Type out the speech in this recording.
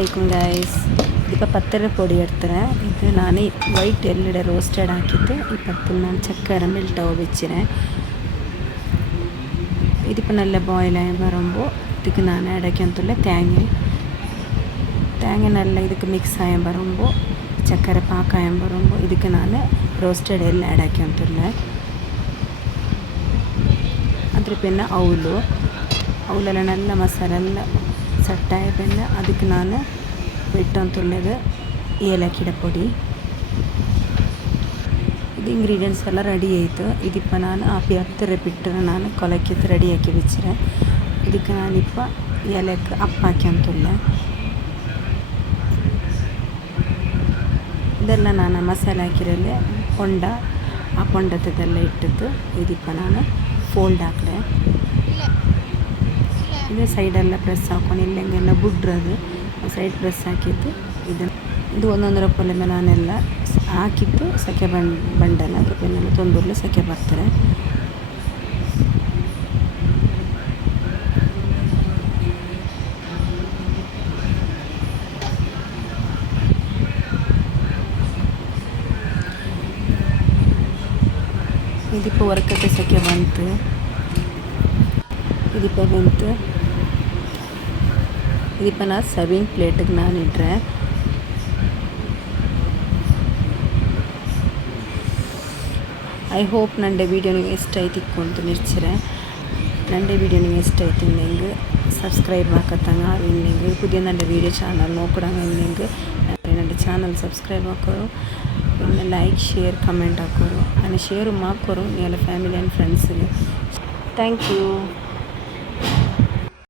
ಅಸ್ಸಲಾಮಲೈಕುಮ್ guys. ಇದಕ್ಕೆ ಪತ್ತರ ಪೊಡಿ ಇಡ್ತಾರೆ. ಇದು ನಾನು ವೈಟ್ ಎಲ್ಲೆಡೆ ರೋಸ್ಟೆಡ್ ಹಾಕಿದ್ದು ಇಪ್ಪತ್ತು ನಾನು ಚಕ್ಕರ ಮೆಲ್ಟವು ಬೆಚ್ಚಿರೆ. ഇതിപ്പോൾ നല്ല ബോയിലായി വരുമ്പോൾ ഇതിക്ക് ഞാൻ ഇടയ്ക്കത്തുള്ള തേങ്ങ നല്ല ಇದಕ್ಕೆ ಮಿಕ್ಸ್ ಆಗಿ ಬರುമ്പോൾ ಚಕ್ಕರೆ ಪಾಕಾಗಿ ಬರುമ്പോൾ ಇದಕ್ಕೆ ನಾನು ರೋಸ್ಟೆಡ್ ಎಲ್ಲ ಇಡಕ್ಕಂತಿಲ್ಲ. ಅದ್ರ പിന്നെ ಅವಲೆಲ್ಲ നല്ല ಮಸಾಲೆ ಎಲ್ಲ ಸಟ್ಟಾಯ പിന്നെ ಅದಕ್ಕೆ ನಾನು ಬಿಟ್ಟಂತುಳ್ಳದು ಏಲಕ್ಕಿಯ ಪೊಡಿ. ಇದು ಇಂಗ್ರೀಡಿಯೆಂಟ್ಸ್ ಎಲ್ಲ ರೆಡಿ ಆಯಿತು. ഇതിപ്പോൾ ನಾನು ಹತ್ತಿರ ಬಿಟ್ಟರೆ ನಾನು ಕೊಲಕ್ಕಿತ್ತು ರೆಡಿಯಾಕಿ വെച്ചിರೆ. ಇದಕ್ಕೆ ನಾನಿപ്പോൾ ಏಲಕ್ಕಿ ಅಪ್ಪಾಕ್ಯಂತುಳ್ಳ. ಇದೆಲ್ಲ ನಾನು ಮಸಾಲೆ ಹಾಕಿರಲ್ಲೇ ಆ ಪೊಂಡದೆಲ್ಲ ಇಟ್ಟಿದ್ದು ഇതിപ്പോൾ ನಾನು ಫೋಲ್ಡ್ ಹಾಕಿದೆ. ಇದು ಸೈಡೆಲ್ಲ ಪ್ರೆಸ್ ಹಾಕೊಂಡು ಇಲ್ಲೆಂಗೆಲ್ಲ ಬುಡ್ರದು ಸೈಡ್ ಪ್ರೆಸ್ ಹಾಕಿದ್ದು. ಇದು ಒಂದೊಂದರ ಪೊಲೆ ಮೇಲೆ ನಾನೆಲ್ಲ ಹಾಕಿದ್ದು ಸೆಕೆ ಬಂಡಲ್ಲ ಅದ್ರ ಬೆನ್ನೆಲ್ಲ ತೊಂದೂರ್ಲು ಸೆಕೆ ಬರ್ತಾರೆ. ഇതിപ്പോൾ ഉറക്കത്തെ ಸೆಕೆ ಬಂತು. ഇതിപ്പോൾ ಬಂತು. ഇതിപ്പോൾ ನಾನು ಸರ್ವಿಂಗ್ ಪ್ಲೇಟಿಗೆ ನಾನು ಇಟ್ಟರೆ. ಐ ಹೋಪ್ ನನ್ನ ವೀಡಿಯೋ ನಿಮಗೆ ಇಷ್ಟ ಆಯ್ತು ಇಕ್ಕೊಂತು ನಿರ್ಚಿರೆ. ನನ್ನ ವೀಡಿಯೋ ನಿಮಗೆ ಇಷ್ಟ ಆಯ್ತು ನಿಂಗೆ ಸಬ್ಸ್ಕ್ರೈಬ್ ಹಾಕತ್ತಂಗ ನಿಂಗೆ ಪುದಿಯ ನನ್ನ ವೀಡಿಯೋ ಚಾನಲ್ ನೋಕೊಡಂಗ ನಿಂಗೆ ನನ್ನ ಚಾನಲ್ ಸಬ್ಸ್ಕ್ರೈಬ್ ಹಾಕೋರು പിന്നെ ലൈക്ക് ഷെയർ കമൻറ്റ് ആക്കോರು അങ്ങനെ ഷെയറും ആക്കോರು ಎಲ್ಲ ಫ್ಯಾಮಿಲಿ ಆ್ಯಂಡ್ ಫ್ರೆಂಡ್ಸಿಗೆ. Thank you.